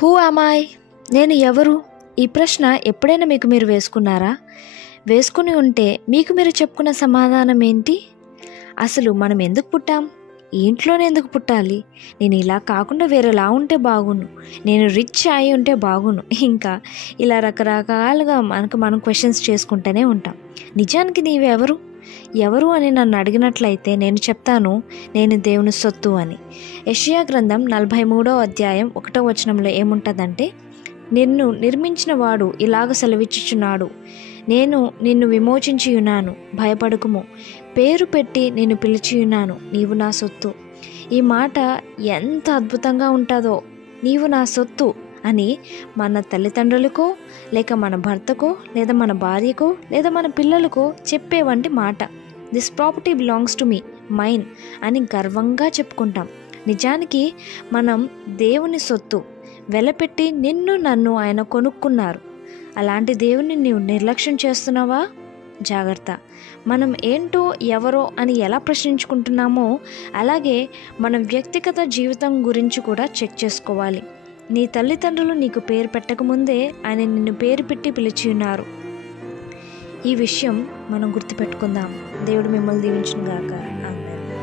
Who am I? నేను ఎవరు? ఈ ప్రశ్న ఎప్పుడైనా మీకు మీరు వేసుకున్నారా? వేసుకుని ఉంటే మీకు మీరు చెప్పుకున్న సమాధానం ఏంటి? అసలు మనం ఎందుకు పుట్టాం? ఈ ఇంట్లోనే ఎందుకు పుట్టాలి? నేను ఇలా కాకుండా వేరేలా ఉంటే బాగును, నేను రిచ్ అయి ఉంటే బాగును, ఇంకా ఇలా రకరకాలుగా మనం క్వశ్చన్స్ చేసుకుంటూనే ఉంటాం. నిజానికి నీవెవరు? ఎవరు అని నన్ను అడిగినట్లయితే నేను చెప్తాను, నేను దేవుని సొత్తు అని. యెషయా గ్రంథం 43వ అధ్యాయం 1వ వచనంలో ఏముంటుందంటే, నిన్ను నిర్మించిన వాడు ఇలాగ సెలవిచ్చుచున్నాడు, నేను నిన్ను విమోచించి ఉన్నాను, భయపడకుము, పేరు పెట్టి నిన్ను పిలిచి ఉన్నాను, నీవు నా సొత్తు. ఈ మాట ఎంత అద్భుతంగా ఉంటుందో. నీవు నా సొత్తు అని మన తల్లిదండ్రులకో, లేక మన భర్తకో, లేదా మన భార్యకో, లేదా మన పిల్లలకో చెప్పేవంటి మాట. This property belongs to me, mine అని గర్వంగా చెప్పుకుంటాం. నిజానికి మనం దేవుని సొత్తు. వెలపెట్టి నిన్ను నన్ను ఆయన కొనుక్కున్నారు. అలాంటి దేవుని నీవు నిర్లక్ష్యం చేస్తున్నావా? జాగ్రత్త. మనం ఏంటో ఎవరో అని ఎలా ప్రశ్నించుకుంటున్నామో అలాగే మన వ్యక్తిగత జీవితం గురించి కూడా చెక్ చేసుకోవాలి. నీ తల్లిదండ్రులు నీకు పేరు పెట్టకముందే ఆయన నిన్ను పేరు పెట్టి పిలిచి ఉన్నారు. ఈ విషయం మనం గుర్తుపెట్టుకుందాం. దేవుడు మిమ్మల్ని దీవించును గాక.